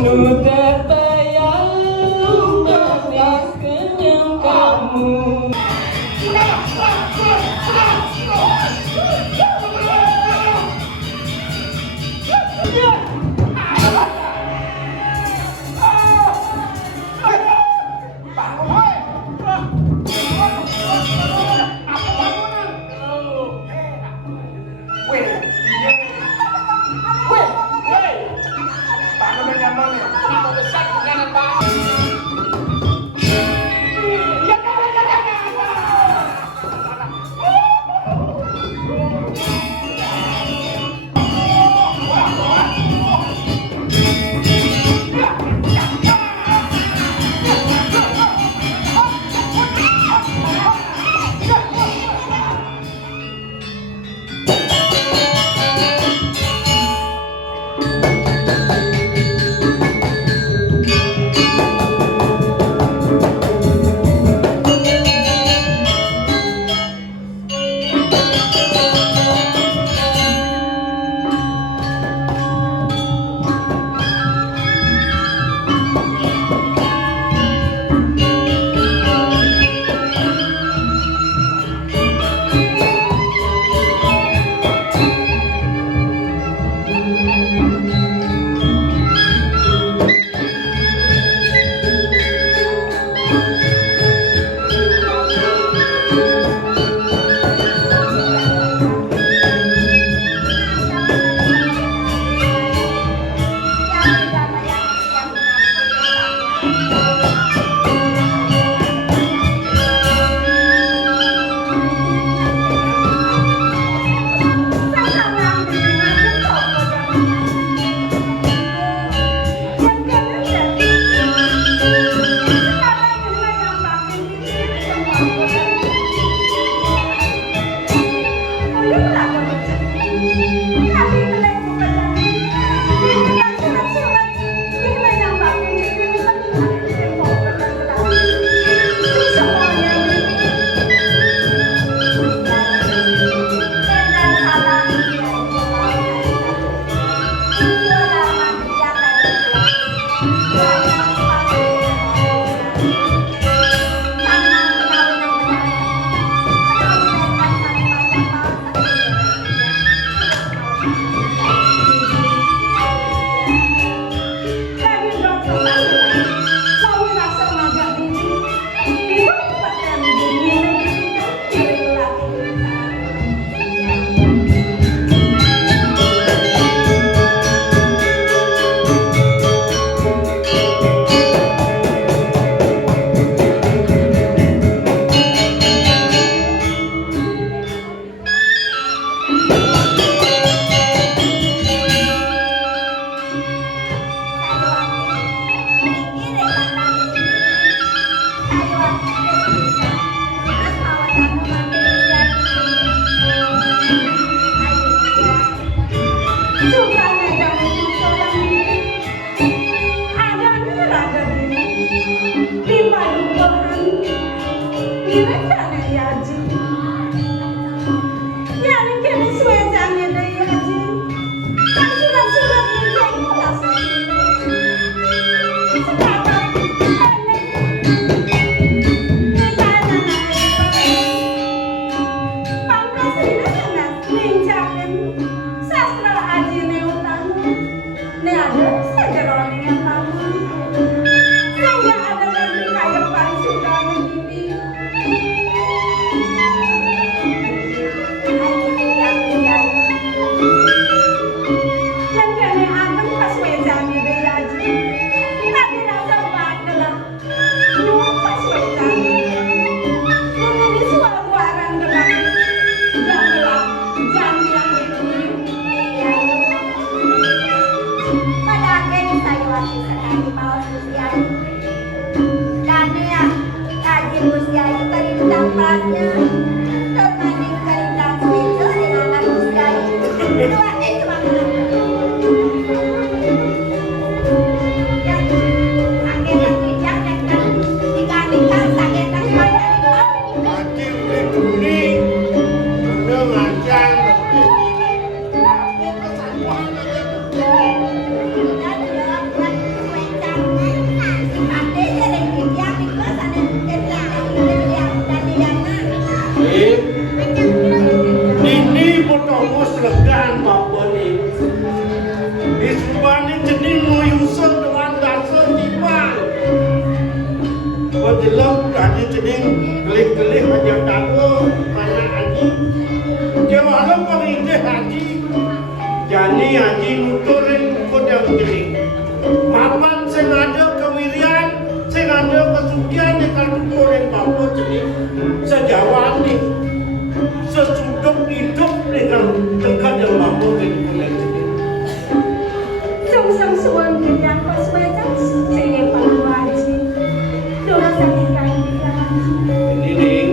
Nu terbayang beras kenyang kamu. jelek tadi cening kelih-kelih aja tahu banyak haji. Dia walau pengide haji, jani haji nuturin kodang gede. Mapan sengaja kewirian, sengaja kesucian dekat nuturin bapa cening sejawan nih, sesudah hidup dengan dekat yang bapa kedudukan cening. Sang suan yang pas macam saya paling wajib. Dorang sakit kaki Ini ding,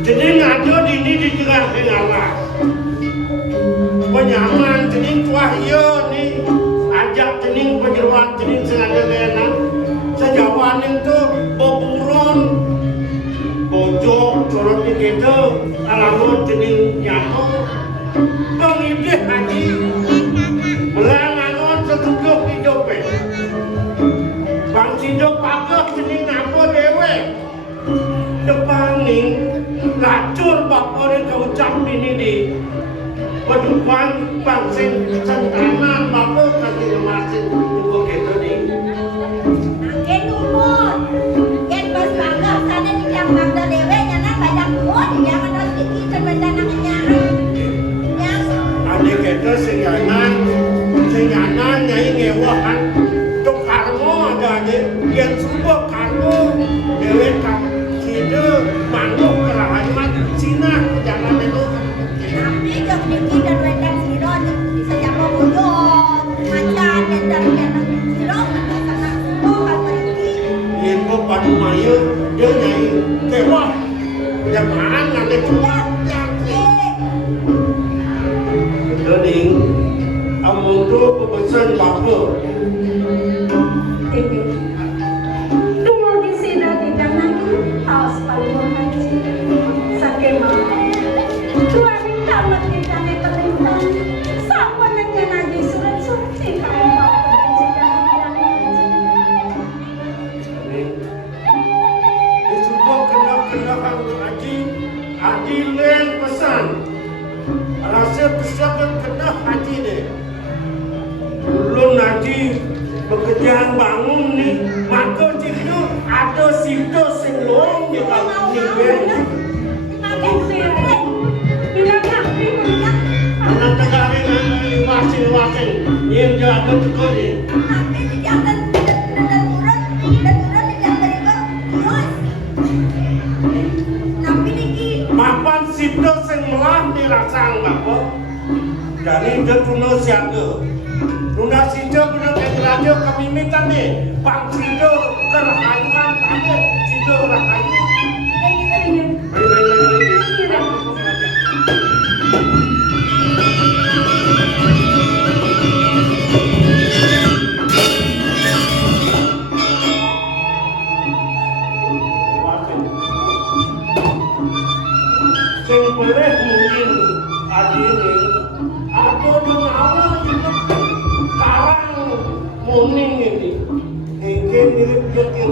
jadi ngado ini di tengah alas. Penyaman jadi wahyu nih, ajak jadi penjeruan jadi sengaja enak. Sejawan itu beburon, bojok, corot di kita, alamun jadi nyamu. Pengide haji, melangan setujuh hidupnya. Bang hidup pagah jadi ngaku dewe. Depan nih, lacur bapa ni kau ucap ini di pedukuan bangsin sentanan bapa kaki masih tunggu kita ni. Angin umur, kan pas bangga sana di yang bangga dewe nyana banyak umur, jangan harus tinggi sebentar namanya. Adik kita senyanan nyai ngewahan. Tuk karmo ada adik yang subuh karmo dewe kak sida manuk kerahamat Cina jangan itu. Tapi jam tinggi dan wedang siro sejak bujung macan dan siro karena bukan tinggi. Info padu maya dia nyai kewah jemaah nanti Yang Kening amung tu pesan bapa. Tunggu di sini tidak lagi haus paling haji sakit malam. Dua hari tamat kita ni perintah. Siapa nak lagi surat cinta Disebut kena haji, haji lain pesan. Rasa pesan kena haji ni. Belum haji pekerjaan bangun ni, maka cikgu ada situ selong di dalam tinggal. Anak negara ni masing-masing yang jaga tukar ni. Mapan situ semua dirasang bapa. Jadi dia tuna siaga. Tuna situ kena raja kami minta ni. Bang situ kerahaian tadi situ rahayu. Sing boleh mungkin hari ini ada benawa juga karang muning ini mungkin mirip jokin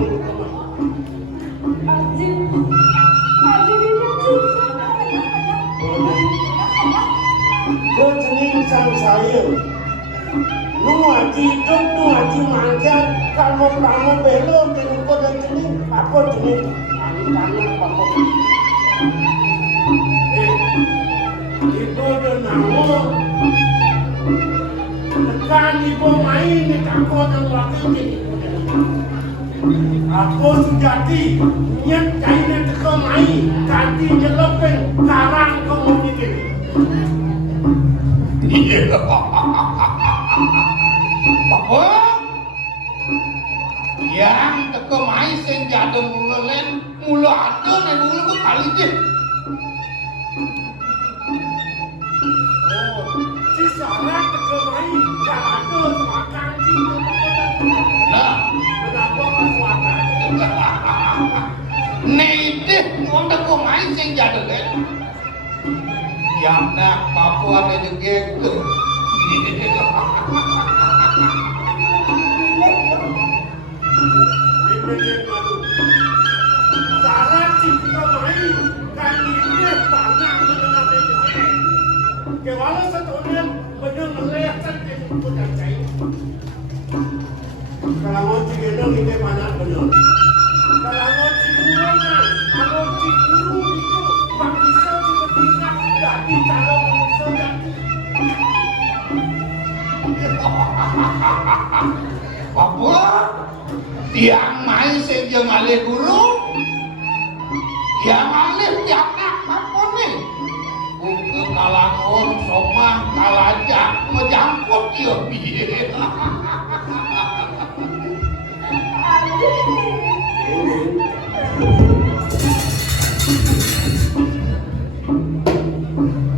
dia jenis sang saya nu haji hidup nu haji manjat kalau kamu belum tentu dan jenis apa jenis tangan apa ibu dan nama tekan ibu main di takut dan wakil di aku sujati niat kainan teka main ganti jelepin karang komunitas Apa? Yang teka main sing jatuh mula ada nek mula kok kali deh. si sarat teka main gak ada makan si Nah, kenapa kan makan nek deh wong teka main sing jatuh kan. Yang nak Papua ada juga tu. sarat si teka main kan ini banyak mendengar itu kewalau satu orang benar melihat untuk dan cair kalau mau cikgu ini banyak benar kalau mau Papua tiang main sing jeung alih guru tiang alih tiang nak apa nih buku kalangon somah kalajak ngejangkut ya piye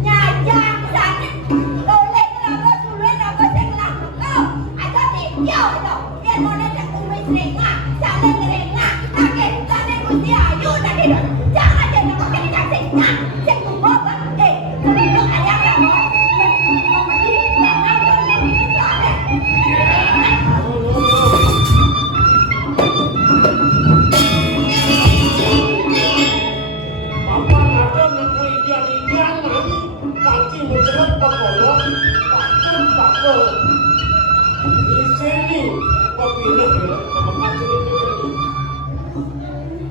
Nyajang sakit, boleh kenapa sulit apa sing lah kau? Ada tinjau itu, biar boleh tak kumis rengah, jangan ngerengah, nakit, jangan gusti ayu tadi dong, jangan jadi pakai cacingnya, cek kubur bangke, sebelum ayam ramon, mesti jangan dong, jangan. Papa nada nak idean nanti kaki menjerat pakolok, pakai papa. Di sini papina ya, makasih ini.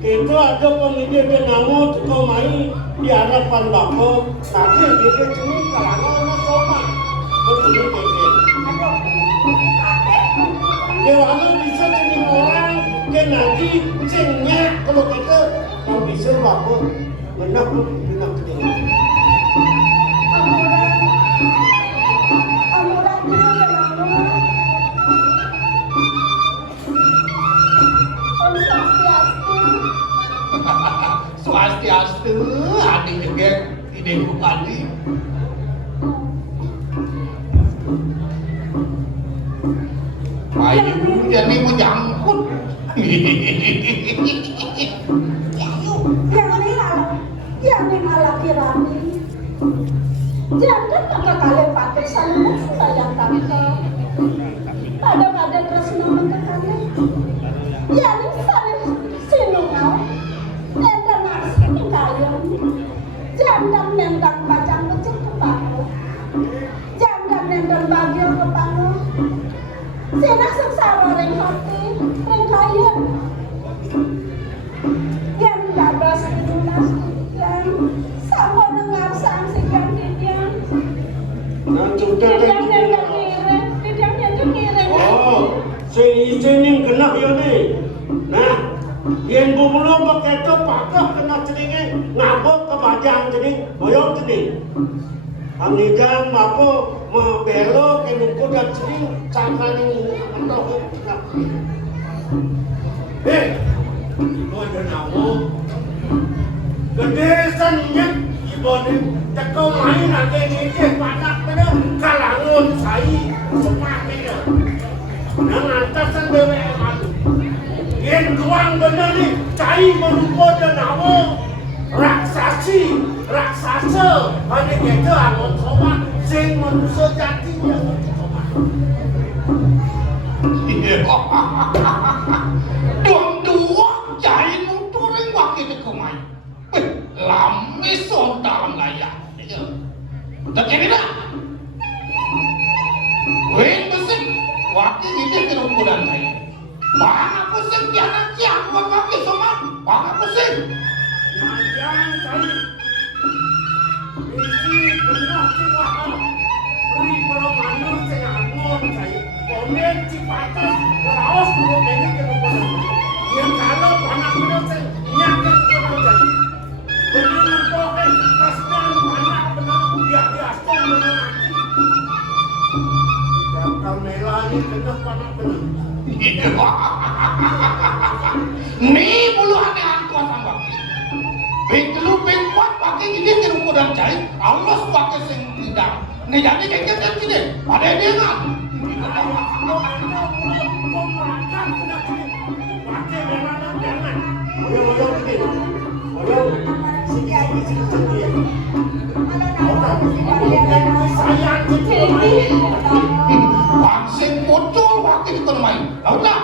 Kita ada pemilik yang ngamut kau main di hadapan bapa, nanti dia cuma kalangan orang sopan, betul betul. Kalau bisa jadi orang, dia nanti cengnya kalau kita mau bisa bapa. Benar ketinggalan. Amuran dulu kenapa? Om Swastiastu. Swastiastu adik juga ide bupati Bayu jadi menjangkut yang ini malah kirani jangan kakak kalian pakai saling sayang kakak pada tresna kakak kalian yang ini saling sinungau dan nasi kalian jangan nendang bacang becek kepala jangan nendang bagio kepala sinak sengsara ring hati ring kalian yang babas dilunas sama dengar sanksi yang tidak Oh, sini kena ya ni. Nah, yang bumbu pakai tu pakah kena celinge, ngabuk ke bajang celing, boyong celing. Angijang apa membelok ke nungku dan celing, cangkal ini entah kena. Kau jangan ngomong. Gede sannya ibu ni cakap main nanti ni panak pada kalangan saya semua dia. Nang antasan dewe malu. Yang ruang benar ni cai merupa dan nama raksasa hanya kita angon sobat sing manusia jati yang Dong dua cai nuturing wakil kekumai lami sontaran layak terjadi tak? Weng besik wakil ini kerumpulan saya banyak pusing tiada siang buat wakil semua banyak pusing Yang cari isi benar ciwahal beri permanu saya angon saya komen cipatas laos dulu ini kerupunan yang kalau anak benar saya nyakit kerupunan saya benar mentoken paskan anak benar dia diaskan benar mati dan kamera ini benar anak benar ni bulu aneh angkuan sama Bengkelu bengkuat pakai gini kerumunan cai, Allah pakai sing nidang. Nidang ni kekeh sini, pada dia kan. Pangsing bocor pakai di tempat main, tahu tak?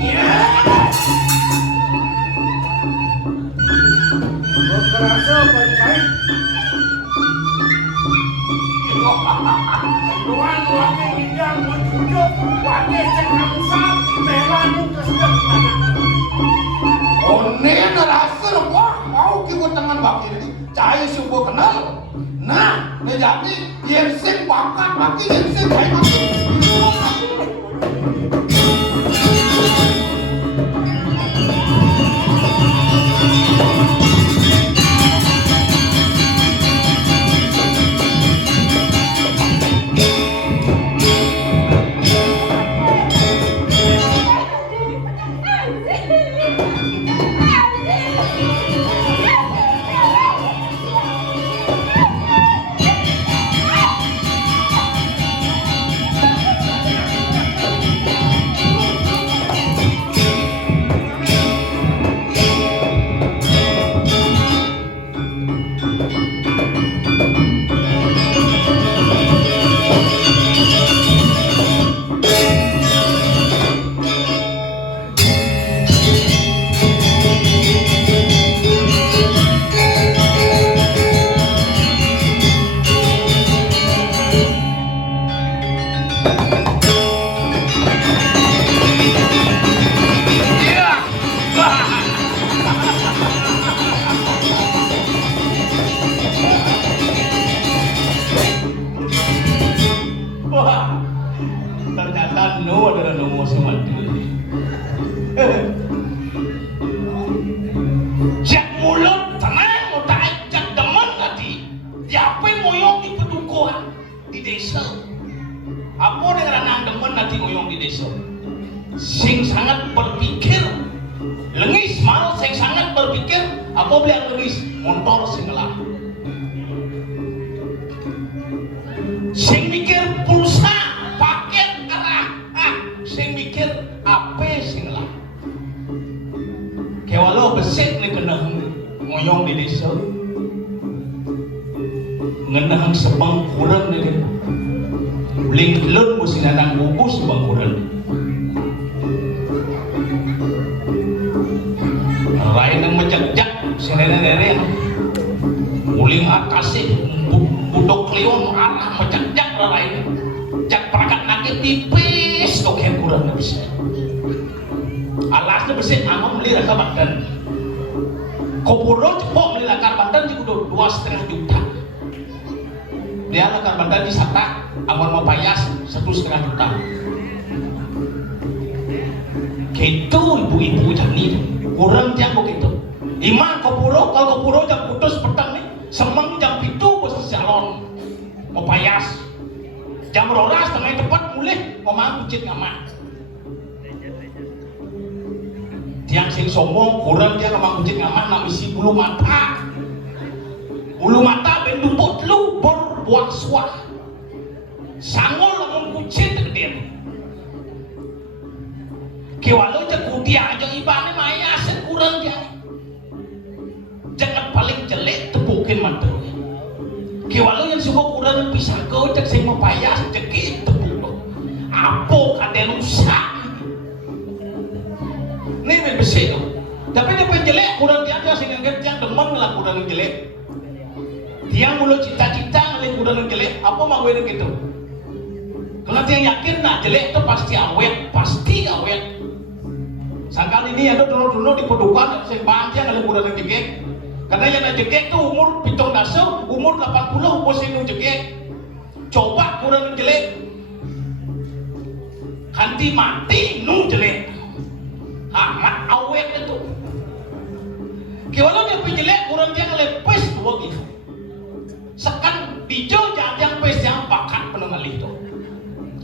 Yeah. pakai hidang mencucuk, pakai cekangsak, melanin kesedek anak. One ngerasa wah mau kibu tangan baki ini cahaya subuh kenal. Nah, jadi yang sing bakat baki yang sing kayak baki. Sing sangat berpikir lengis mau sing sangat berpikir apa bilang lengis motor sing lah sing mikir pulsa paket arah sing mikir apa sing lah kewalo besek ni kena ngoyong di desa ngenahang sebang kurang ni ling lun musin nanang bubus sebang kurang Rai nang majak-jak senere-nere uling atasnya budok leon arah majak-jak rai jak perakat nake tipis oke kurang bisa alasnya bisa angom melira ke badan kopuro cepok melira ke badan juga 2,5 juta dia lakar badan di sata angom mau payas 1,5 juta gitu ibu-ibu jani kurang jam begitu. Iman kopuro kalau kopuro jam putus petang nih, semang jam itu bos salon, mau payas. Jam rolas tengah tepat mulai mau makan kucing ngamak. Tiang sing sombong kurang dia ngamak kucing ngamak nak isi bulu mata bentuk lu berbuat suah. Sangol ngomong kucing tegede. Kewalo jekuti aja ibane maya aset kurang dia jangan paling jelek tepukin mantu kewalo yang semua kurang pisah kau cek sing mapayas cekit tepuk apo kade rusak ini bersih tapi dia penjelek kurang dia aja sing yang demen lah kurang jelek dia mulu cita-cita ngeliat kurang jelek apa mau gue gitu kalau dia yakin nak jelek itu pasti awet sangkal ini ada dulu di pedukan saya bangkit ada kurang jegek karena yang jegek tuh umur 17 umur 80 bosin jegek coba kurang jelek kanti mati nu jelek amat awet itu kalau dia jelek kurang dia ngelepes dua gitu sekan dijo jangan pes yang bakat penuh ngalih itu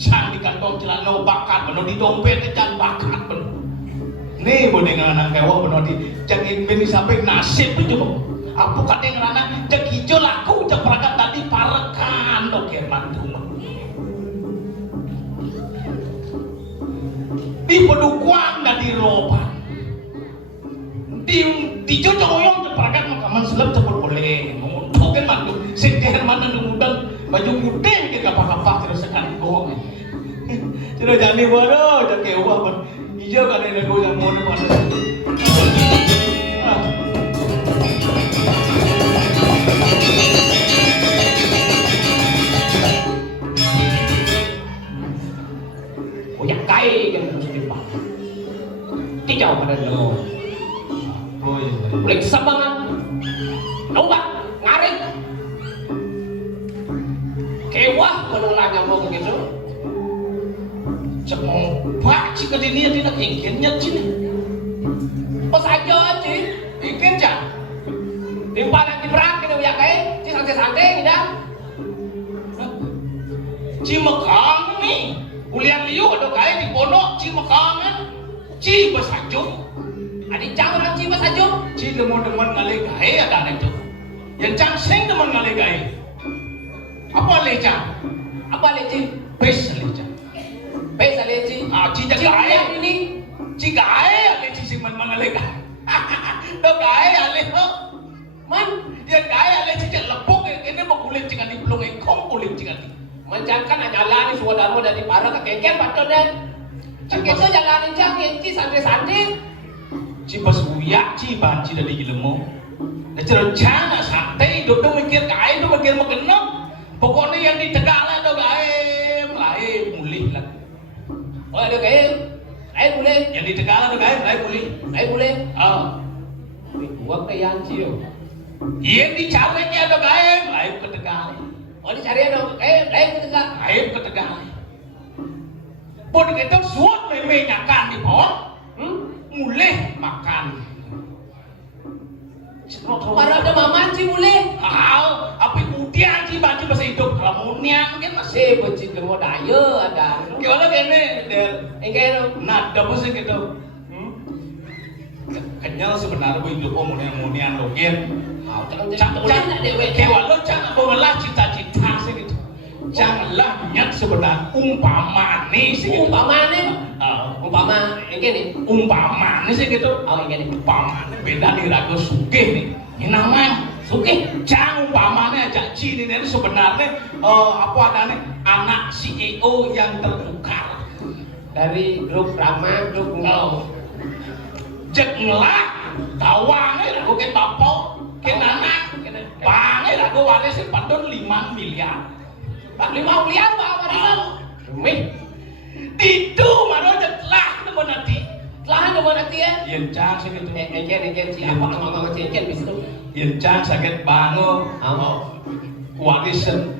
jangan di kantong celana bakat penuh di dompet jangan bakat penuh nih boleh anak kewa benar di jangin bini sampai nasib itu apa kata yang anak jak hijau laku jak perakat tadi parakan oke mantu di pedukuan dan di roban di jojong oyong jak perakat makaman selam cepet boleh oke mantu setiap mana nunggudan baju putih ke kapal-kapal terus sekali bohong tidak jadi bodoh jak kewa hijau kan ada gue yang mau pada Oh iya. Mulai kesabangan. Nunggu, ngaring. Kewah menolaknya mau begitu. Cemong pak jika dia tidak inginnya sini. Pas aja aja, Ingin cak. timpalan di perang kita ya kayak, ci santai-santai gitu. Cimekang nih. Ulian liu ada kaya di pondok Cimekang. Ci besajo. Adik jangan orang ci pas aja. Ci demen-demen ngalih kaya ada itu. Yang cang seng demen ngalih kaya. Apa leca? Apa leci? Pes leca. Pesa leci. Ah, ci Ci kaya. ini. Ci kaya leci sing mengalih kaya. Do kaya leh. Man, Dia kaya leci cek lepuk ini mau kulit jangan dibelung kong kulit jangan di. menjangan jalan di suadamu dari para kekeken patut dan. Cek itu jalan jangan ci santai-santai. Ci pas uyak ci banci dari gilemo. Nah rencana santai hidup tuh mikir kaya tuh mikir mau genep. Pokoknya yang di Tegalan tuh kaya mulih lah. Oh ada kayak boleh. Yang di Tegalan tuh kaya mulih. Boleh. Ah, Gua kayak Cio. yang dicaweknya tuh kaya ke Tegalan. Oh dicari dong. Kita enggak. Ke Tegalan. Pun kita suat memenyakan di pohon. Mulih makan. Para ada mama Ci boleh. Apa kemudian ci banci bahasa hidup lamunnya kan masih. Becik mau daya ada. Gimana kene del? Engke Nah, dapat sih gitu. Kenyal sebenarnya bu hidup munian logen. Jangan dewe. Kewa lo jangan mengelah cita-cita sih gitu. Janganlah niat sebenarnya umpamane sih gitu. Umpama engke nih. Umpamane sih gitu. Oh engke nih. Umpamane beda nih ragu sugih nih. Ini namanya sugih. Jangan umpamane aja Ci ini sebenarnya apa adanya anak CEO yang tertukar Dari grup Rama, grup Ngau. Jek ngelak tawangnya ragu ke bapak ke nanak bangnya ragu warisin padon 5 miliar. 5 miliar Pak warisan. Wih, itu mana telah teman nanti. Telah ada nanti ya. Yang cang sih gitu. Engke si apa ngomong engke bisa tuh. Yang cang sakit bangun. Warisan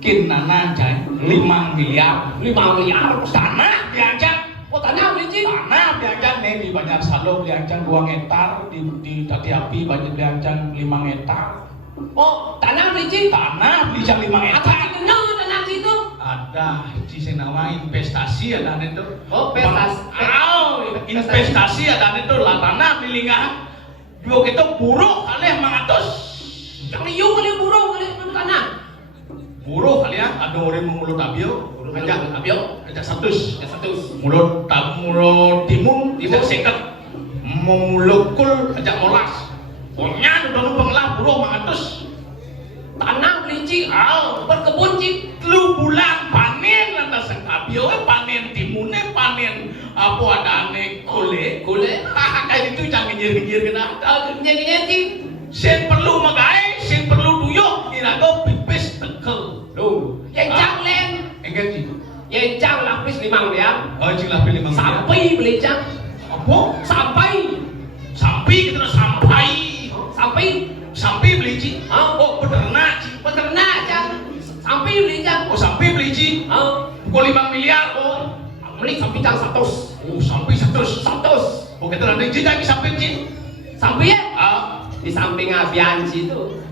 kin nanan cang 5 miliar. 5 miliar Tanah diancam. Oh tanah beli Ci. Tanah diancam nih di Banjar Salo diancam 2 hektar di Tati Api banyak diancam 5 hektar. Oh tanah beli Ci. Tanah beli 5 Apa hektar. sih tanah situ? Ada di senawa investasi ada itu. Oh Investasi ada itu lah tanah milingan. Dua kita buruk kali 500. Yang liu kali burung kali tanah. Buruk kali ya ada orang mengulut abio. Ajak abio. Ajak 100. Ya 100. Mulut timun tidak singkat. Memulukul ajak molas. Pokoknya udah pengelah buruk 500. Tanah beli Ci. Berkebun Ci. 3 bulan panen lantas abio panen timunnya panen apa adane kule kayak itu jangan nyir-nyir kena Nyanyi Ci. sen perlu magai sen perlu duyuk kira-kira pipis tekel Loh, yang cang len. enggak sih Yang cang lapis 5 miliar. jilah pilih mang Sampai beli cang. apa Sampai kita sampai beli ci oh peternak ci peternak cang. Sampai beli cang. oh sampai beli ci pukul 5 miliar oh Beli sampai cang 100. oh sampai 100 oh kita nanti ci lagi sampai ci Sampai ya? Di samping abian situ.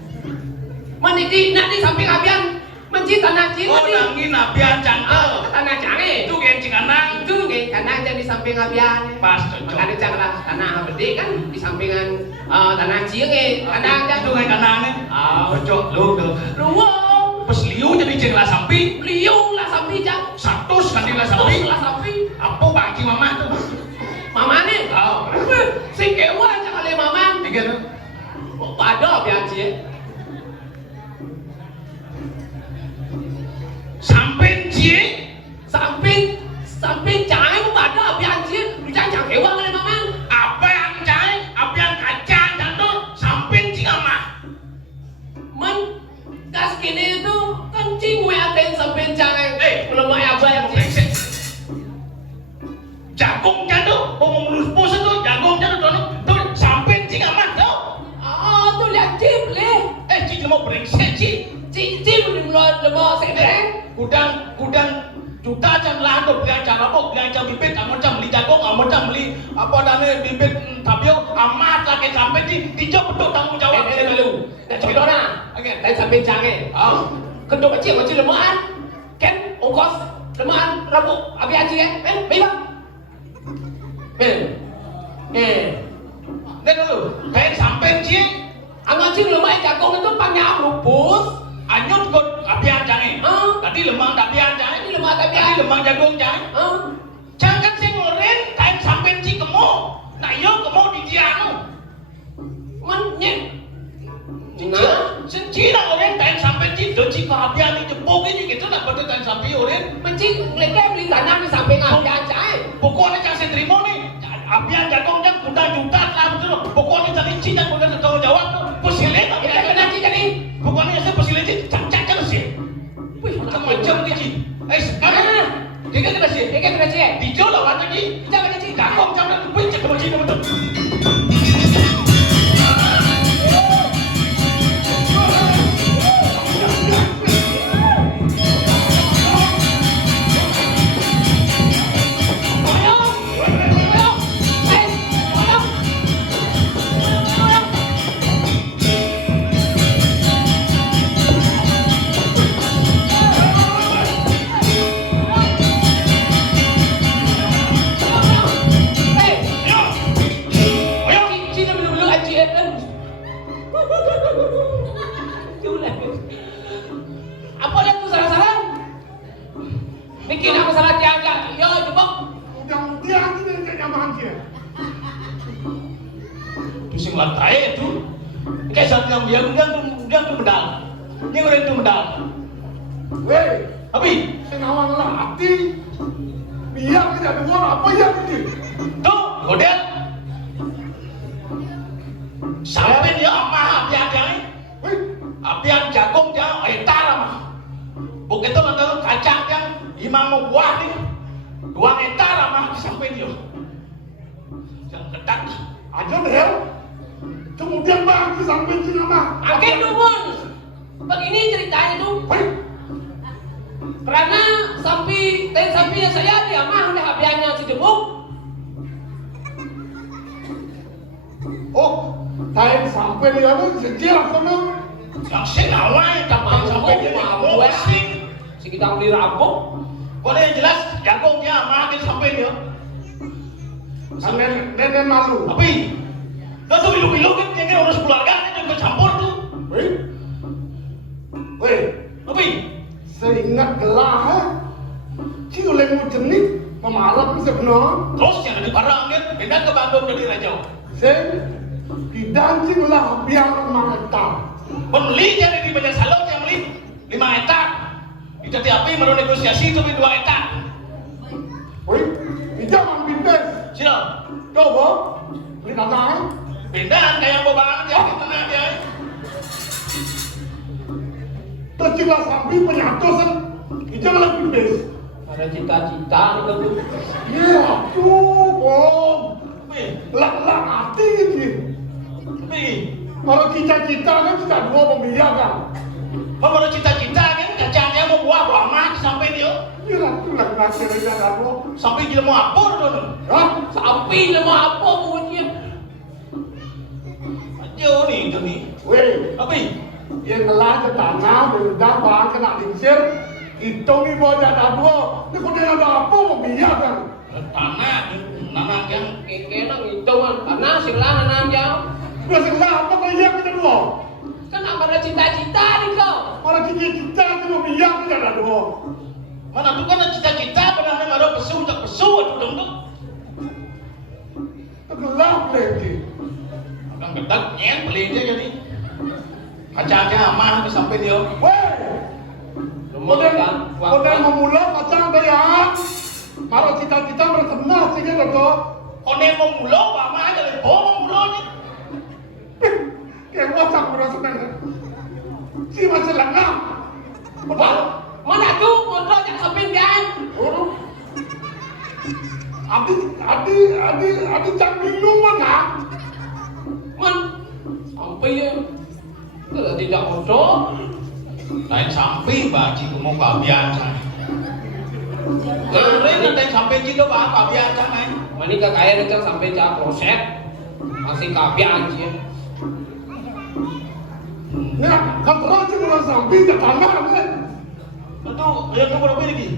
Meniti nanti samping abian menci tanah Ci. oh nangin abian cangkel Tanah cange. itu gencing anak Itu nggih tanah aja di samping abian. pas cocok Makanya cang lah tanah gede kan di sampingan tanah Ci nggih. Tanah aja. itu kayak kanannya cocok lu tuh Luwung. pas liu jadi ceng lah sampai Liung lah sampai cang. 100 kan dia lah sampai Lah sampai. apa bagi mama tuh Mama nih. Si kewa cang kali mama. enggak tuh Pada abian Ci. sampai cie Samping jangan mu pada abian Ci. Jangan kewa kali mama. apa yang cai apa yang kacang jatuh sampai cie mah Man, gas kini itu kencing gue aten sampai jangan belum mau apa yang jangan macam laduk belanja rabuk, belanja bibit, macam beli jagung, macam beli apa namanya bibit tapio, amat lagi sampai di jauh betul tanggung jawab. Dulu. Dah contoh nah. Okey, dah sampai canggih. Kedua kecil lemaan. Kan ongkos lemaan rabuk abi haji baik bang. Dan dulu, kayak sampai cie, Angacing lemah jagung itu panjang lupus. anyut kot abian jangan. Tadi lemang abian jangan, Ini lemah tapi tadi lemang jagung jangan. Jangan sing ngoren, kayak sampai cie kemo, nak yo kemo di dianu. Manyen. Nah, senci nak orang kayak sampai cie, doci kehabian itu jepuk ini gitu nak betul kayak sampai orang. Mencik mereka beli tanah di samping abian cai. Pokoknya jangan saya terima nih. Abian jagung jangan kuda juta lah betul. Pokoknya jadi cie jangan kuda tanggung jawab tuh. Posilen Kita abian kena cik jadi. pokoknya saya posilen cie cacat kan sih. Wih, Macam ni cie. Sekarang Kita kena cik. Kita kena cik. dijual lawan lagi. Jangan cik. Kakong jangan lupa cek macam betul. Apa dia tu salah-salah? Bikin aku salah tiada. Yo, jebak. Dia kita jangan mancing. Pusing lantai itu. Kayak saat yang dia tu medal. Ni orang tu medal. Weh, Tapi senawang latih. Biar kita dengar apa yang ini. tu model sampai dia amah abian jangan. Weh, Abian jagung jangan etar mah. Begitu nanti kacang yang imam buah ni 2 hektar mah sampai dia. Jangan ketat. aja deh. Kemudian bang sampai sini mah. Oke, Nuwun. Begini ceritanya tu. Weh, Kerana sapi yang saya dia mah dah abiannya si jebuk. oh, saya sampai ni ada sejarah sama. Yang senawai dapat sampai dia Mau pusing. Si kita beli rabuk. Kalau yang jelas jagung dia amah dia sampai dia. Nenek malu. Tapi dah tu bilu-bilu kan yang urus keluarga ni juga campur tu. Weh, weh, Tapi seingat gelah. Cium lemu jenis pemarap sebenar. terus yang ada barang dia pindah ke Bandung jadi raja. Sen, didancing lah biar mengetar. Beli jadi di banyak salon yang beli 5 hektar. Di Jati Api baru negosiasi sampai 2 hektar. Weh, di zaman bibes. Sila, Coba, beli tanah. pindahan kayak bobaan dia di tengah dia. Tercila sambil penyatusan. Di zaman bibes. Ada cita-cita ni tu. Ya, tuh, om. Tapi, Lah hati ini. tapi, Kalau cita-cita kan tidak dua pemilihan kan. kalau baru cita-cita kan kacangnya mau buah mah sampai dia. Ya, itu lah nasi reda dulu. Sampai dia mau apa tu? Hah? Sapi lemah apa bunyi? Aja ni tu ni. Weh, Tapi, yang ngelah ke tanah, benda bahan kena dingsir. Hitung ni bawa jatah dua. Ni kau dia ada apa pemilihan kan. tanah nanang yang Kenang itu karena silang nanam jauh. Terus ngelah apa kau yang kita dua? Kan ada cita-cita ni kau. Orang cita-cita tu pemilihan tu jatah dua. mana tu kan cita-cita pernah nak maru pesu untuk pesu tu dong tu. Gelap lagi. Akan ketat nyen beli je jadi. Kacangnya amah tu sampai dia. Weh, kau memula kacang dia. Malah cita-cita berkenal sih dia tu. Konen mau mulo, amah aja le mau mulo ni. Kayak wacak berasa benar. Si masih lengah. Wah, mana tu motor yang samping bian? Adi cak minum mana? Man, sampai ya. Kalau tidak motor, Lain sampai baji mau kabian sana. Ini nanti sampai Cina apa biar jangan. Mani kakaya itu sampai cak proses masih kabian sih. Nah, kalau cuma orang sampai tak tanah kan? Itu berapa lagi?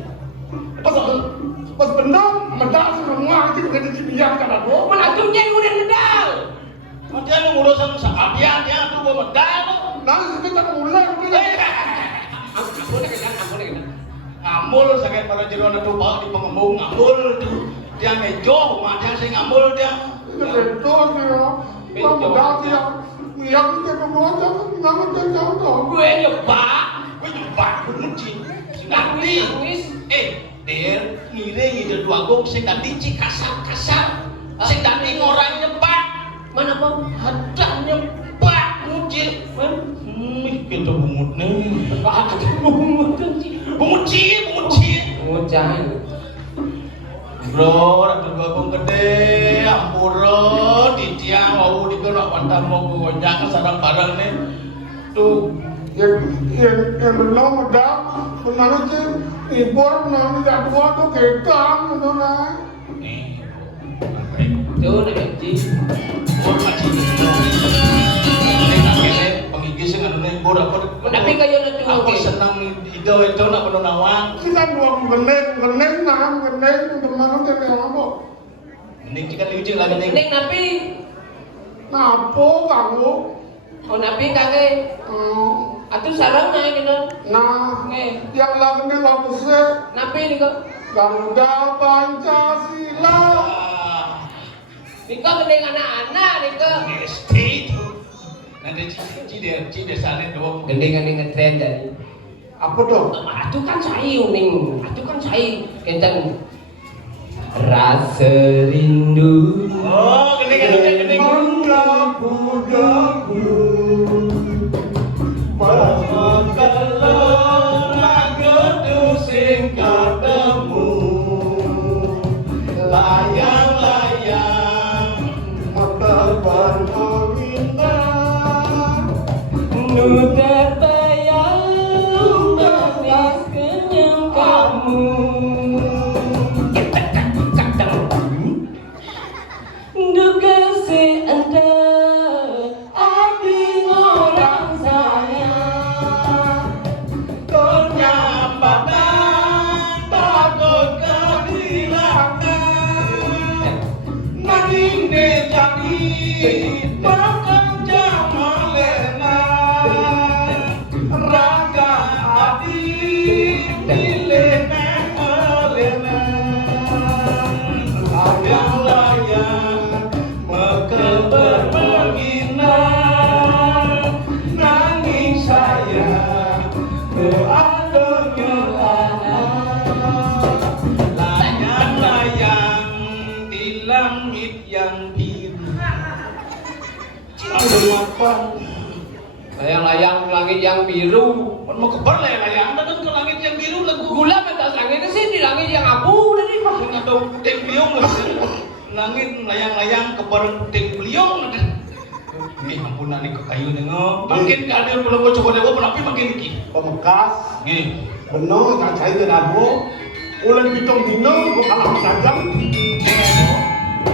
Pas benar, medal semua kita kena dibiarkan kan aku. Mana tuh yang udah medal? Dia yang urusan sakabian dia tuh bawa medal. Nanti kita mulai. Ampun deh. Ngamul sakit pada jeruan itu bawa di pengembung ngamul tuh. Dia mejo, dia saya ngamul dia. Betul dia. Medal dia. Yang kita kemudian nama dia jauh. Gue nyoba. Gue muci. Nanti, dia ngire ngide dua gong saya ganti kasar. Saya ganti orang nyebat. Mana bang? Ada nyebat muci. Kita bumut nih. Bumut sih. Jangan. Bro, ada dua gong gede, ampuro, di tiang mau digerak pantai mau gonjang sadang barang nih. Tuh. Yang benar medal, benar sih. Impor benar tidak dua tu kekang benar. Tuh nih Ji. Bor macam ni. Ini nak kene pengigis dengan nih bor apa? Tapi kayo na tuh Aku senang itu nak penuh nawang. Kita dua geneng untuk mana jadi apa? Ini kita diuji lagi nih. Neng napi. Napo kamu? Oh napi kage. Atuh sarang na gitu. Nah, Nge. yang lain ni lapusnya Napi ni ko. Garuda Pancasila. Ni ko gede anak-anak ni ko. SD itu. Nanti cide sana dong. Gede ngetren jadi. Apa tu? Atuh kan sayu ning. Atuh kan sayu. Kenten. Rasa rindu. Oh, gede. Pujaku Kalau lagu tu sing ketemu, layang-layang Makapan indah Nu terbayang manis kenyang kamu. Duga si anda arti orang sayang. Kenyamanan takut kehilangan. Nanging jadi bahkan jamalena. Raga hati pilih melena. Layang-layang berperginan. Nanging sayang adanya layang-layang di langit yang biru. Aduh apa? Layang-layang langit yang biru. Mau kebar layang-layang, datang ke langit yang biru lagu. Gula pentas langit sih di langit yang abu tadi. Atau puting beliung lah. Langit layang-layang kebar puting beliung. Ini ampunan nih ke kayu nengok. Makin kadir belum mau coba dewa, tapi makin iki. Pemekas Gini. benar tak saya dan aku ulang hitung dino aku kalah dagang.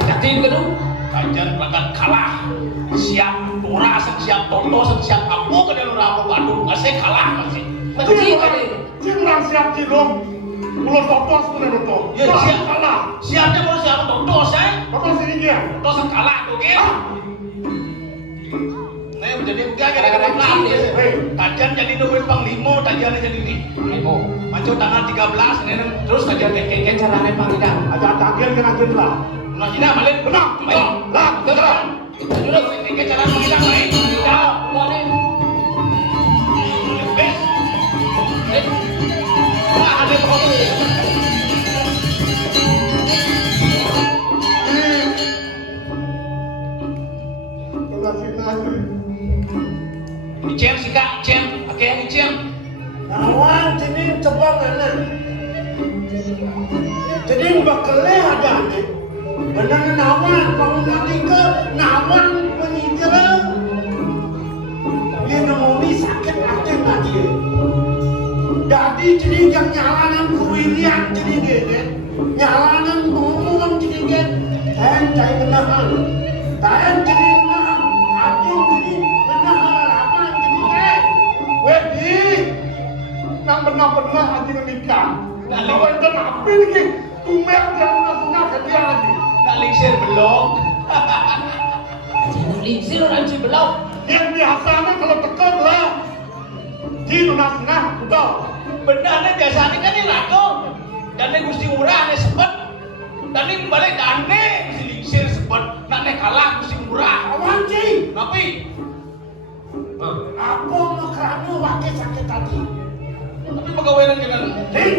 Jadi itu kan. Kajian berangkat kalah. Siap tora, siap toto, siap apa ke dalam ramu Bandung. Nggak saya kalah masih. Masih kan. Cimrang siap cilok. Mulut totos pun ada totos. Ya siap kalah. Siapnya mau siap toto saya. Totos ini dia. Toto kalah tuh gitu. Nah, menjadi enggak gara-gara Kajian, kajian jadi duit panglima, kajiannya jadi ini. Ibu. Maju tanggal 13 ini terus kajian Kayak caranya panggilan. Ada takil kena lah. Nah, sini malin Benar, betul. Lah, betul. Itu dulu kayak cara panggilan lain. Boleh. Bes. Nah, ada pokoknya. Icem sih kak, Icem, pakai yang Icem. Awan ini coba mana? Jadi bakalnya ada nih. Benar nawan, bangun nanti ke nawan penyikiran. Dia nemu sakit hati mati. Jadi yang nyalanan kui pendirian jenenge nyalanan ngomong jenenge dan cai menahan dan jenenge menahan aku jadi menahan apa jenenge wedi nang benar-benar aja nikah kalau itu apa ini kumer yang udah ke dia lagi nak lingsir belum Jangan lingsir orang si belum. yang biasanya kalau tekan lah di tengah udah benar biasanya kan ini laku dan ini gusti murah ini sepet dan ini balik dan ini gusti lingsir sepet nak ini kalah gusti murah awan sih tapi aku mau kerana wakil sakit tadi tapi pegawai dengan hei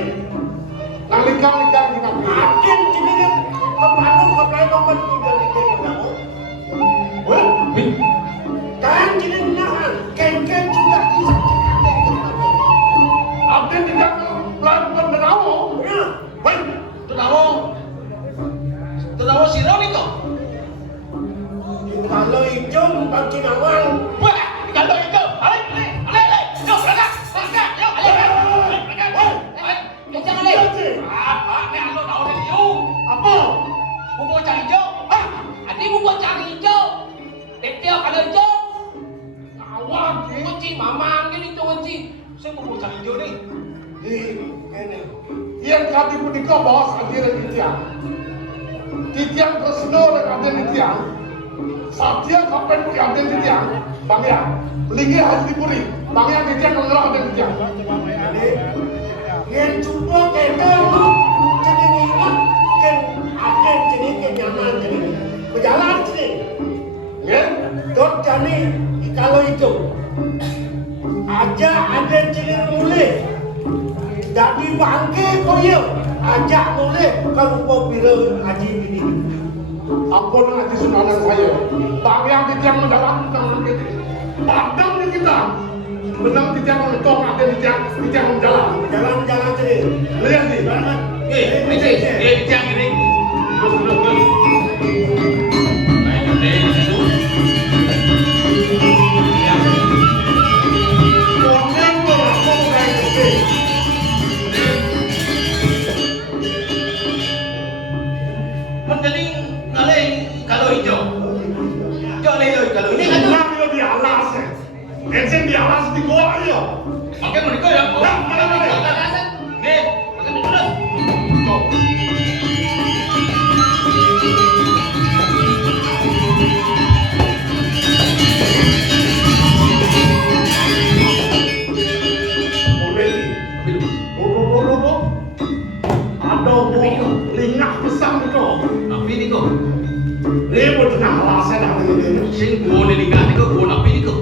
Nanglikang kita aden jenenge kepanu keplai nomor 3 di kamu. Weh, kan jenenge nahan, ken-ken juga bisa. Aden tidak pelan penerawo. Ya. Weh, Tenawo siro itu kalau hijau pakai awal. wah kalau itu alek yuk berangkat yuk Jangan lagi. apa nih alo tahu dari yuk Apa? bubuk cang hijau Adi buat cang hijau. Teteo kalau hijau. Awak Kunci mamang ini tuh kunci. saya bubuk cang hijau nih ini. Yang kami menikah bahas hadirin Titiang. Titiang Kresno dan hadirin Titiang. Satya kapan pergi hadirin Titiang? Bang ya, beli haji puri. Bang ya Titiang kalau hadirin Titiang. Yang cuba kita jadi ingat kan ada jadi kenyaman jadi berjalan jadi. Ya, dot kami kalau itu aja ada jadi mulai. Jadi bangke koyo ajak boleh kalau mau bila haji ini. Ampun haji sunanan saya. Bang yang tidak menjalankan kita. Padang ni kita. Benang tidak menetong ada tidak menjalan. Jalan sini. Lihat ni. Cang ini terus Orang orang orang ini. menjadi kalau hijau kalau ini kan Nak yo di alas. Encen di alas di goa yo. makan mereka ya Mana. nih makan terus tuh Boleh. Ro. Ada lingak besar itu. tapi ini kok Ribut dengan alasnya dah ini. sing gua nih nggak nih kok gua napi ini kok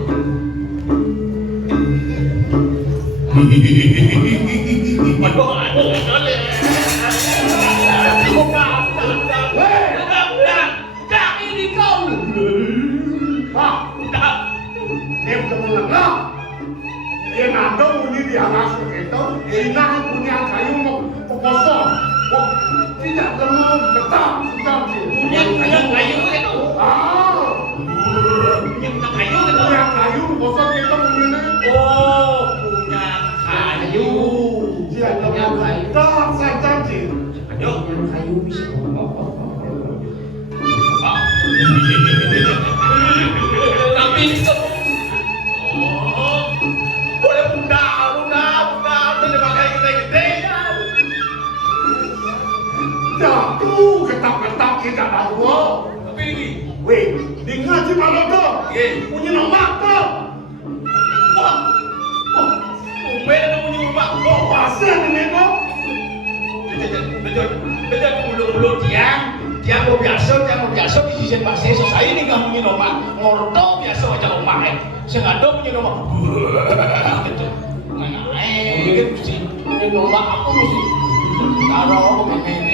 Ini kau. Dia menengah. Dia nadong bunyi di alas itu. Dia punya kayu mau kosong. Tidak lemah tetap sedang kayu itu punya kayu kosong itu bunyinya. oh punya kayu Dia lemah tetap saya janji. ayo Kayu bisa. tapi ini kok oh boleh bunda boleh pakai gede Jatuh ketak-ketak tidak tahu. tapi ini Weh, di ngaji malam tu. Punya nombak tu. wah umel ada punya rumah Oh, pasal ni tu. betul mulut tiang mau biasa di sisi pasir saya ini nggak punya nomor ngordo biasa aja omah saya nggak punya nomor gitu gitu sih Ini nomor aku mesti. Taruh begini.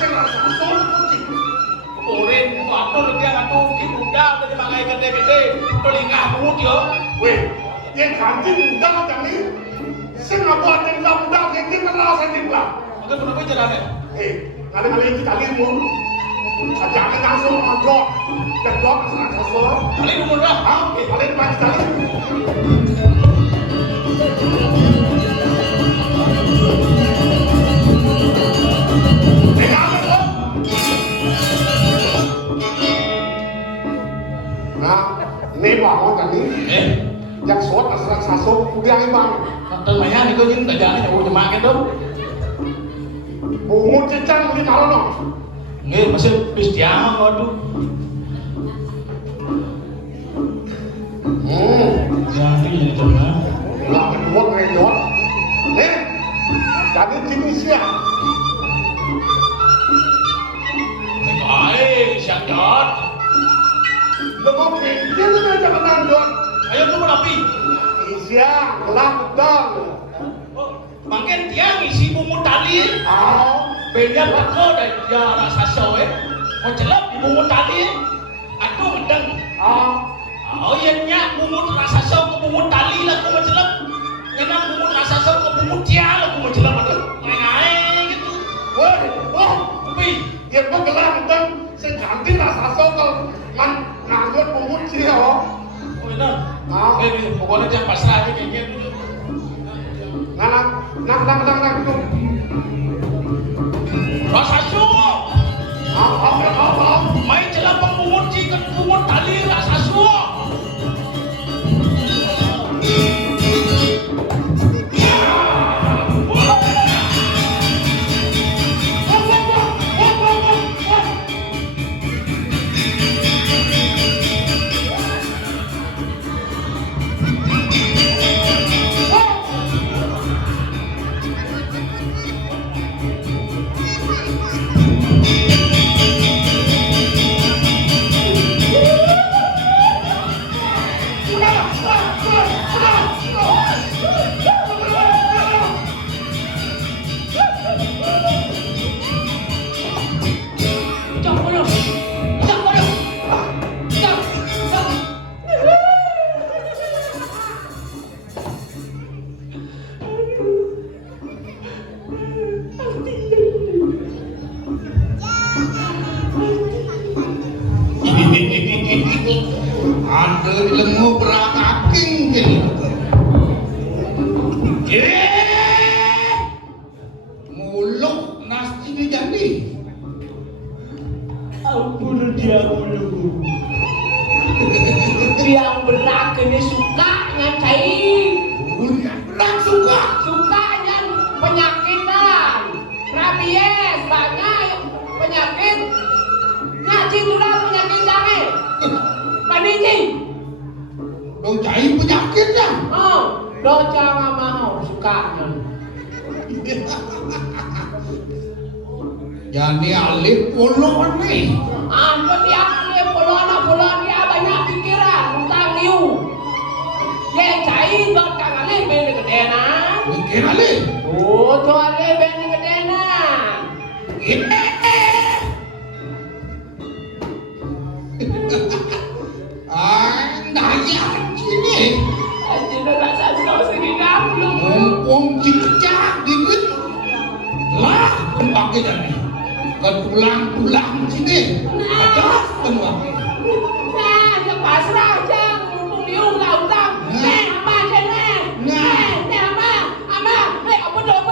sing rasa suci. Oren atur dia ngatu ki muda tadi makai gede-gede telinga mut yo. Weh, yang kantin muda tadi. Sing ngabuat yang muda ini merasa juga. Maka kenapa carane? Kali-kali kita limun. Aja langsung ngajak. Dan blok asal kasar. Kali umur dah. Kali pagi kali. Nah, ini bangun tadi. Yang suat asal sasuk udah bang. Termanya ni kau jin tak jalan jauh jemaah kita. Bungut cicang di kalau no. Nggih masih pistiang waduh. Jadi jadi tengah. Lah kedua ngejot. Nih. Jadi jenisnya. Baik, siap jod. Lebih dia tu aja kenal jot. Ayo tu rapi. Isya, gelap dong. Makin tiang isi bungut tali. Benya bako dah dia rasa soe. Mau celap di bungut tali. Aku mendeng. Oh iya nyak bungut rasa soe ke bungut tali lah aku mau celap. Nyenang bungut rasa soe ke bungut tiang aku mau celap aduh. Ngai gitu. Wah, Tapi dia pun gelap dong. Sekantin rasa sokol. Man, ngajut bungut sih oh. benar. Pokoknya jangan pasrah aja kayak gitu. Nah. Rasa suo. Main celapang bungut cikat bungut tali rasa suo. Ada di lengu berakaking gini. Muluk nasi ni jadi. Ampun dia mulu. Yang berak ini suka ngacai. Berak suka. Sukanya penyakitan. Rabies banyak penyakit. Ngaji tulah penyakit jangan. Paniji. Dong cai penyakitnya. Dong jangan mau sukanya. Jadi alih puluhan nih. Apa dia alih puluhan dia banyak pikiran tentang liu. Ye cai dot kang alih beli kedena. Mikir alih. Oh, tu alih beli kedena. Nanya sini. Aji dah rasa kau sini dahulu. Mumpung dikecak dikit. Lah, pakai jadi. Kan pulang sini. Ada penuh. Nah, dia pasrah aja. Mumpung liu lah utang. Apa je apa? Apa doh.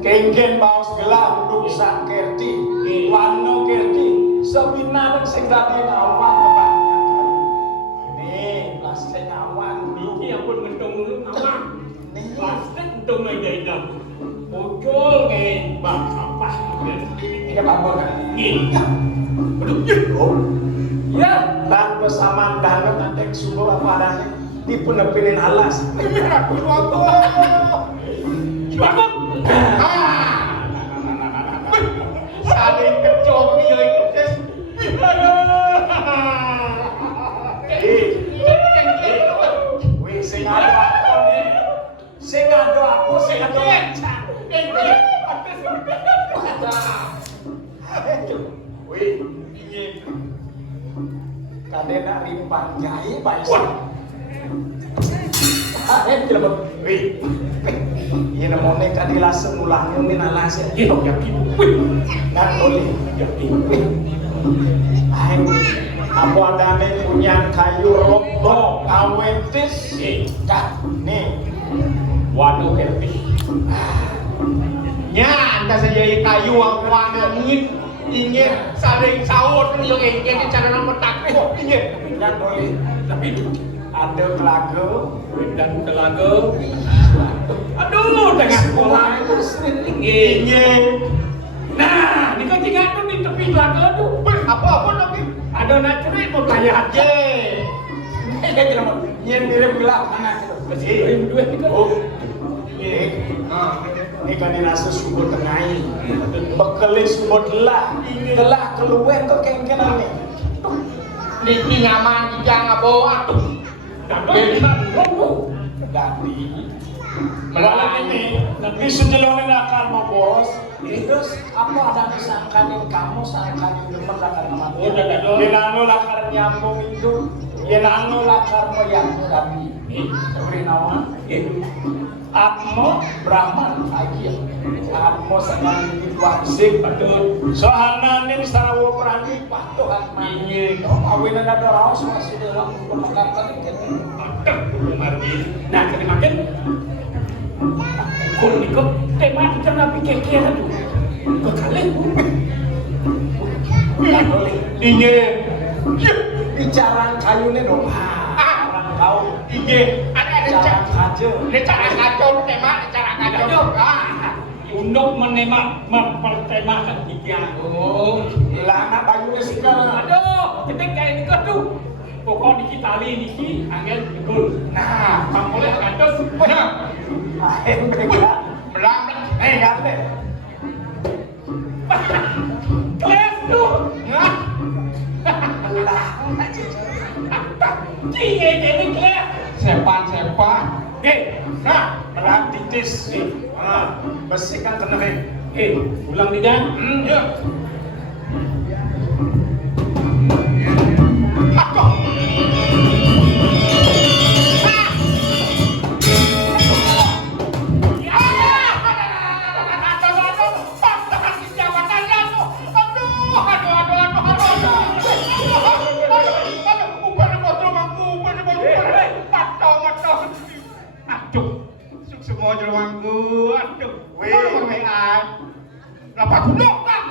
Kengken baos gelap duksa kerti wano kerti sebinaran sing dadi awan kebanyakan nih las sing awan iki ampun ngendong dulu awan nih untung aja itu. Muncul nih, bang apa? Ini apa kan? Nih, Ya, dan bersama dengan nanti sumber apa adanya di penepilin alas. Saling kecok ni yo ikut tes. Wih, sing ada aku nih. Sing ada aku, sing ada lancar. Wih, kadena rimpang jai baik. Wih, ini namanya kadilah semula nyomin alas ya. Yakin. Nggak boleh. Ayo, apa adanya punya kayu roboh, kawentis, kak, nih, Wano kerti. Nya anda saja kayu ang ingin saling saut ni yo ingin cara nomor tak ingin. nggak boleh. Tapi Ada kelagu, dan telaga. Aduh, tengah sekolah itu sering Ingin. Nah, ini kan tiga tuh di tepi telaga tuh. Apa lagi? Ada nak curi mau tanya aja. ini kenapa? Nyen mirip gelap mana gitu. Masih dua tiga. Oh, ini kan dirasa sumber tengai, bekali sumber telah keluar tuh kengkenan nih. Niki nyaman jangan bawa tuh. Tapi Tapi malam ini sejelongin akan mau boros. Terus apa ada disangkanin kamu sangkanin demen lakar nama Oh, dah. Yenano lakar nyambung itu, yenano lakar moyang tapi seperti nama. Atmo Brahman lagi, Atmo sangat diwaksik betul. soalnya ini sarawo perani patuh atmanya. Awinan ada raus masih dalam pemakaman ini. Nah, jadi makin kalau ikut tema kita nak pikir kira tu, kekali. Nggak boleh. Ingin. Bicara kayunya dong. Orang tahu. Ingin. Ada Bicara kaca. Ini cara kacau tema, cara kacau. Untuk mempertemakan tiga. Oh, lana bayunya sekarang. Aduh, kita kayak ini kan tuh. Pokok di kita ini angin betul. Nah, kamu boleh ngatus. Akhir mereka. Belang. Nggak boleh. Kelas tuh. Belah. Cie jadi kelas. Sepan. Nah, Belah titis. Bersihkan tenang. ulang di dan. Ya. Semua jelwangku, aduh, dapat duduk kan?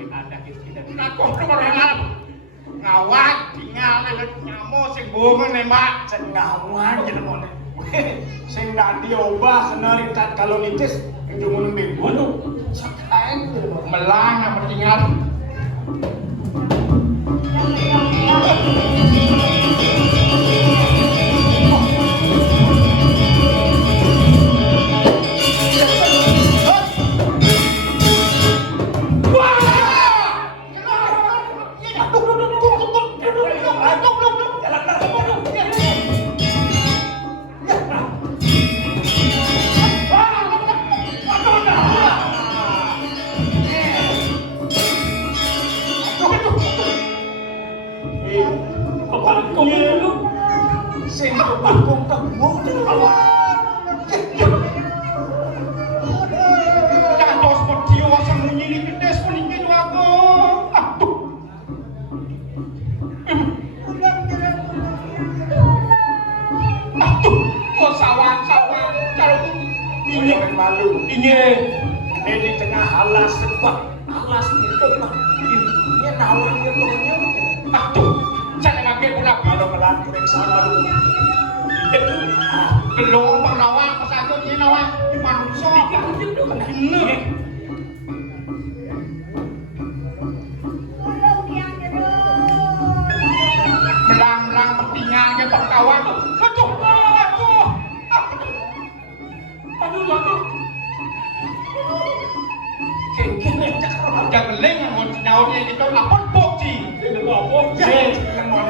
Ada kita aku ngawat tinggal nyamuk sing bunga nembak Cengawan jadi mana? Sing nggak diubah senarikat kalau nitis cuma nembik. Waduh, Sakain melang apa tinggal sing kepakung tembung di bawah. Dados pediyo sembunyi di kedes puniki aku. Aduh. Aduh, kok sawang kalau Ini malu. ini Di tengah alas sebab alas itu mah. Ini nawangnya punya. aduh, saya ngaget pula Kalau melantur yang sama lu. belum nawang pesantren ini nawang Duduk kena. Gila. Tolong dia terus. Melang-melang pertingan ke pak kawan tuh. Aduh, aduh. Aduh. Kengkeng cak jangan lengan mau nyawa dia itu lapor boci. Dia lapor. Jangan mau.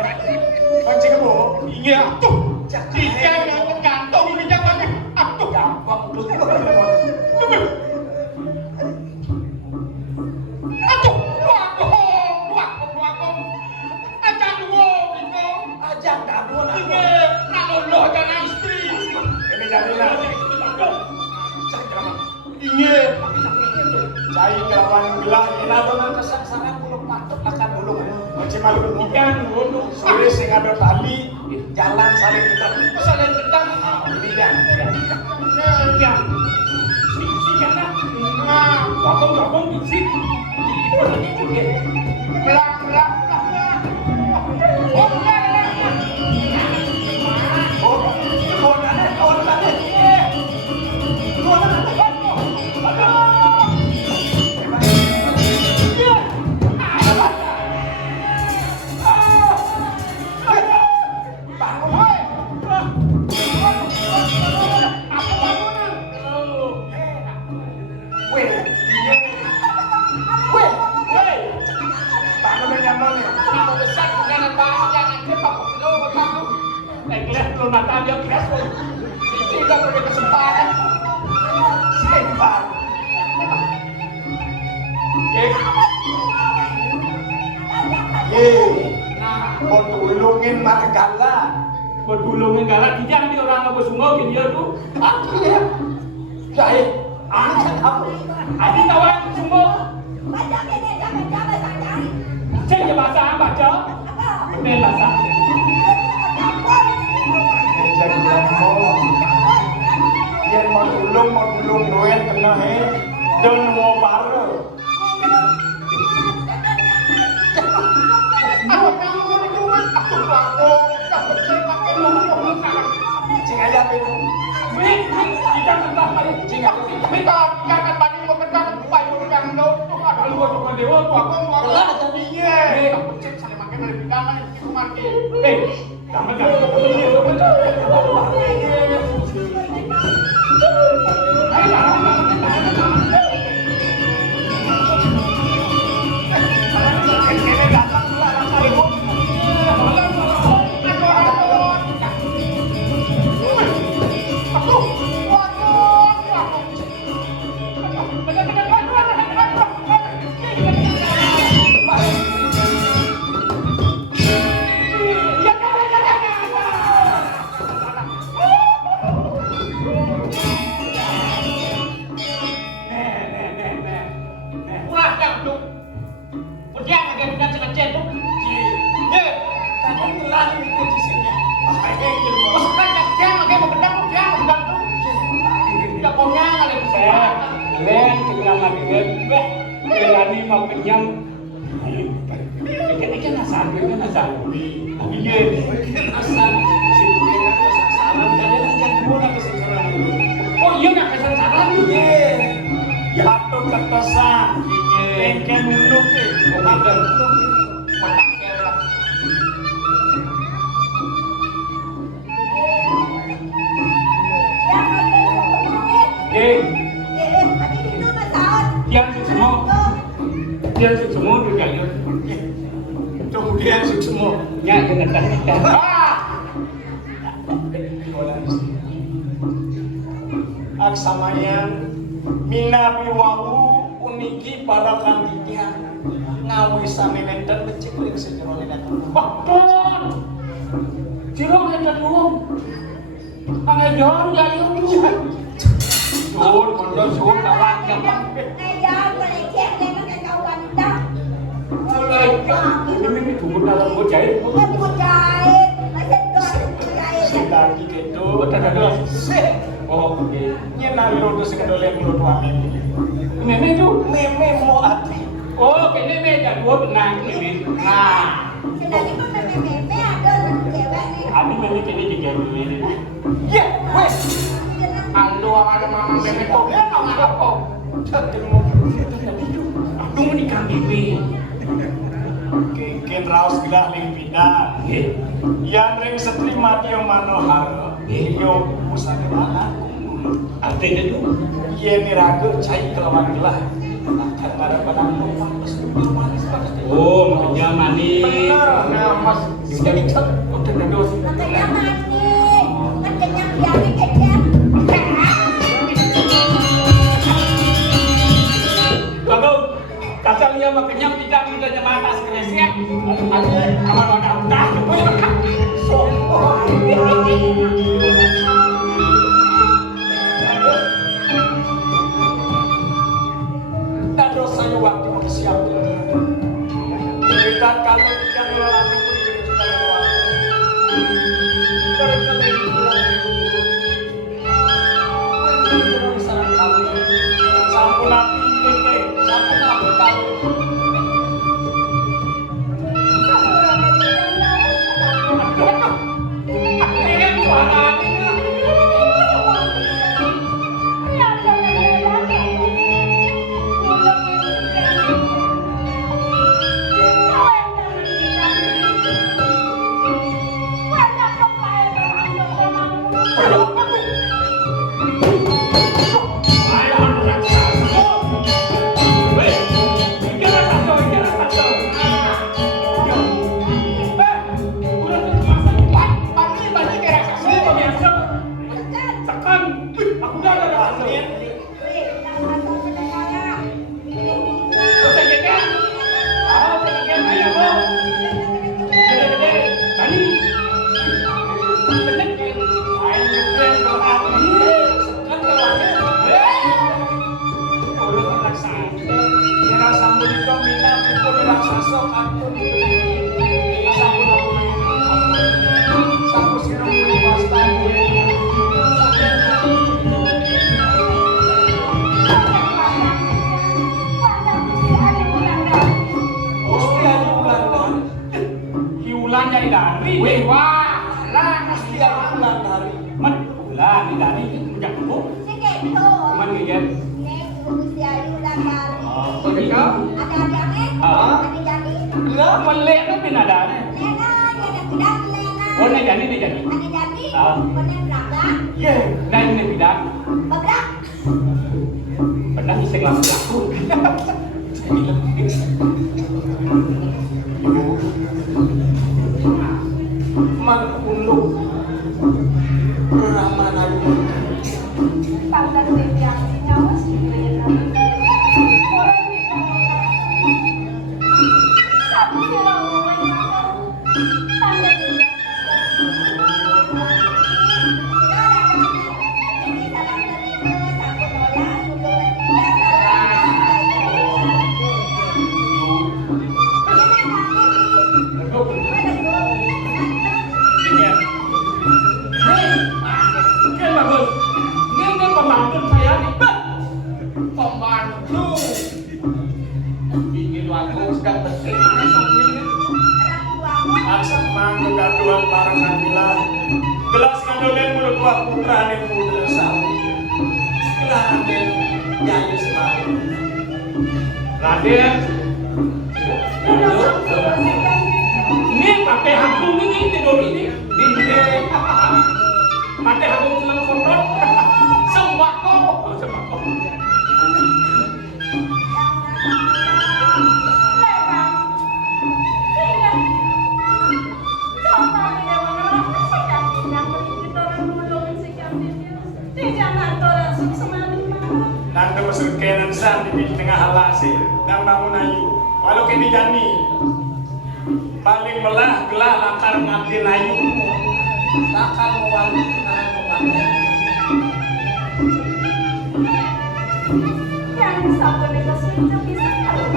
Boci kamu. Iya tuh. Dia yang gantung di jawabannya. Aduh, gampang tuh. Aduh, waduh. Ajak dulu gitu. Ajak kamu nak. Iya, nak lolo jangan istri. Ini jadilah. Iya. Cai kawan bilang ina dengan kesaksana kulo patut akan dulu. Macam malu ikan dulu. Sore sing ada tali jalan saling ketang. Saling ketang. Ini kan. Ya. Sikan lah. Gabung bisik. Pelan. Bedulungin matagala. Bedulungin galak tidak di orang apa sungai ke dia tuh. Iya. Saya kan apa? Adi tawan sungai. Baca ini jangan saja. Saya bahasa baca. Betul bahasa. Jadi yang mau dulung doyan kena dan mau baru. Aksamayan minabi wawu uniki para kandinya ngawi sami nenten becik ring sejero nenten. Bakon. Jero nenten wong. Angajon ya yo. Suun kondo suun kawan gampang. Jangan meleceh dengan kata wanita. Mulai ini tunggu dalam bojai. Bojai. Macam tu lagi gitu. Betul. Oh, oke. Nyenang lo tuh sekedar yang lo tuh amin. Meme tuh, meme mau ati. Oh, kayak meme jadi dua benang meme. Nah. Sedangkan pun meme ada cewek nih. Abi meme jadi di game ini. Ya, wes. Ando awak mama bebek kok ya apa? Jadi mau aduh ni kan bibi. Ken raus gelah ling pindah. Yang ring setri mati yang manohar. Yo pusat mana? Artinya itu Ye ni raga cai kelawan gelah. Akan pada padang manis banget. oh makanya manis. Benar, nah mas sekali cat udah nedos. Makanya mani, makanya biarin aja. Bagus, kacang dia makanya tidak minta mata sekresnya. Ada kamar wadah. Dan dosanya waktu siap. Kita kalau yang lelaki pun diberi kita lewat. Barangkali sarang kami. Sampun api keke, sampun api kami. Paling melah gelah lakar ngambil ayu lakar mewali Yang sampai negosiasi bisa kalau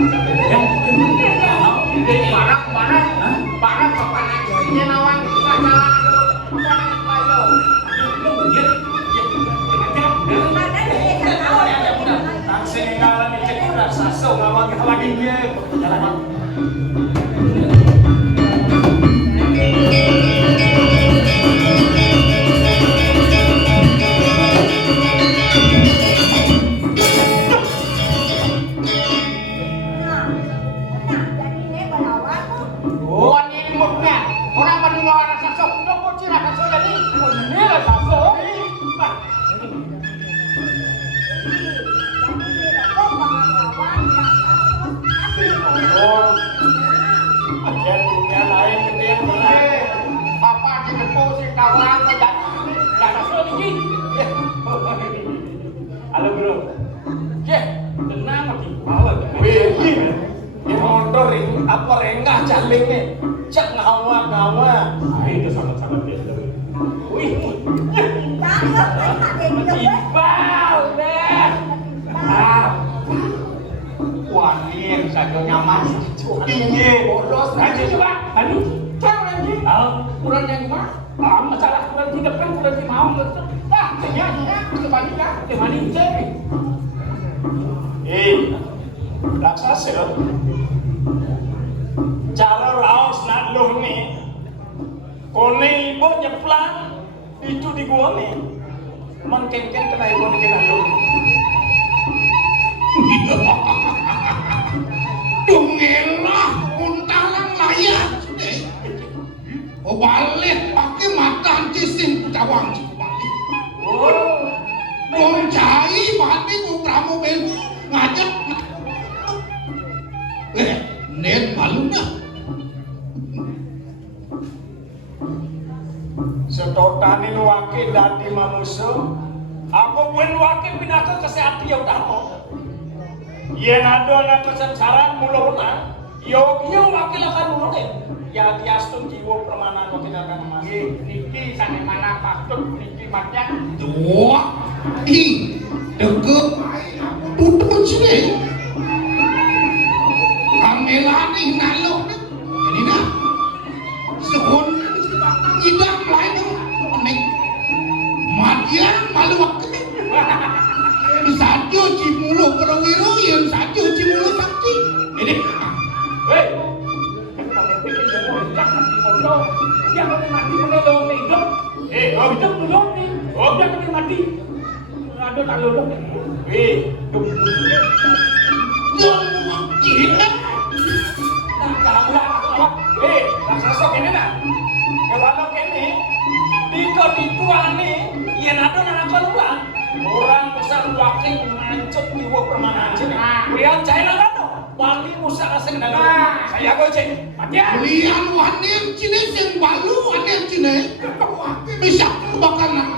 Barang kapan istrinya nawan pacaran tangsing ngalan cek rasa ngawang lagi dia jalan kelingnya cek ngawa. Itu sangat-sangat biasa. Wih, Jangan Ibal deh. Wani saja nyaman. Ini boros aja coba. Aduh, jangan lagi. Kurang yang mah. Masalah kurang di depan kurang di mau. Ya, kebalik kemana raksasa. Cara raos nak loh ni. Kone ibu nyeplan itu di gua nih. Mengkengkeng kena ibu ni kena loh. Dungelah untalan layak. Oh balik pakai mata cisin cawang balik. Dong cai balik ku pramu belu ngajak. Nen malu dah. Setotane wake dadi manusia. Aku wen wake binatang kesehatan ya udah mau. Yen ada anak kesengsaraan mulurna, yo wake lakan mulune. Ya diastun jiwa permanan wake lakan mas. Niki sane mana patut niki matnya. Dua, deket, tutup sini. Kamelani nalo, ini dah. Sekon idam lain nek matian malu waktu. Sajo cimulo perwiro yang sajo cimulo sakti. Ini. Hei, dia boleh mati boleh hidup. Hidup belum nih. Dia boleh mati. Ada tak lulus nih. Hidup. Jangan gila. Raksasa kene nak. Kalau kene dituane yen ada anak keluar. Orang besar wakil ngancet jiwa permanan sini. Lihat saya lano. Bali musa asing dalam. Saya goceng. Mati ya. Lian wanem cine sing balu wanem cine. Bisa bakal nak